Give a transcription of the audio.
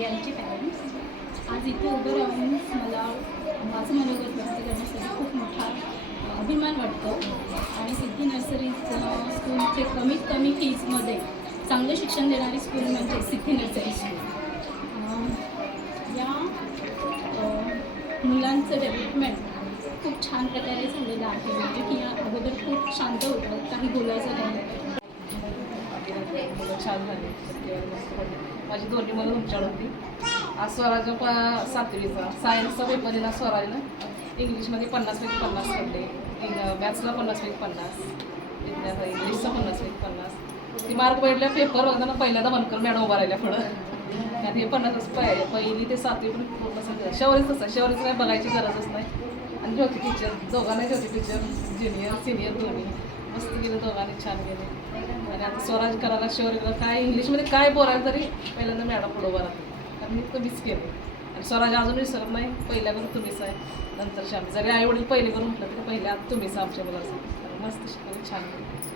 यांचे पॅरेंट्स आज इथे उभं राहून मला माझं मनोगत व्यक्त करण्यासाठी खूप मोठा अभिमान वाटतो आणि सिद्धी नर्सरी स्कूलचे कमीत कमी फीजमध्ये चांगलं शिक्षण देणारी स्कूल म्हणजे सिद्धी नर्सरी स्कूल. या मुलांचं डेव्हलपमेंट खूप छान प्रकारे झालेलं आहे. म्हणजे की या अगोदर खूप शांत होतं, काही बोलायचं नाही. छान झाले. माझी दोन्ही मुलं तुमच्याकडे होती. आज स्वराज 7वीचा सायन्सचा पेपर दिला स्वराजनं. इंग्लिशमध्ये 50पैकी 50 पडले, मॅथ्सला 50पैकी 50, इंग्लिशचा 50पैकी 50. ती मार्क पडल्या पेपर होताना पहिल्यांदा मनकर मॅडम उभा राहिल्या पुढं. आणि हे 50 पहिली ते 7वी पण पूर्ण सगळं शवरीच असं शवरीच काय बघायची गरजच नाही. आणि ज्योती टीचर दोघांनाही ज्योती टीचर ज्युनियर सिनियर दोन्ही मस्त गेले, दोघांनी छान गेले. आणि आता स्वराज करायला शौर्य काय इंग्लिशमध्ये काय बोलायला तरी पहिल्यांदा मॅडम पुढं उभा राहते. कारण मी तुम्हीच केले आणि स्वराज अजून विसरत नाही. पहिल्याकडून तुम्हीच आहे, नंतरच्या आम्ही जरी आई वडील पहिले करून म्हटलं तरी पहिले आता तुम्हीच आमच्या मुलाचं मस्त शिकवलं, छान केलं.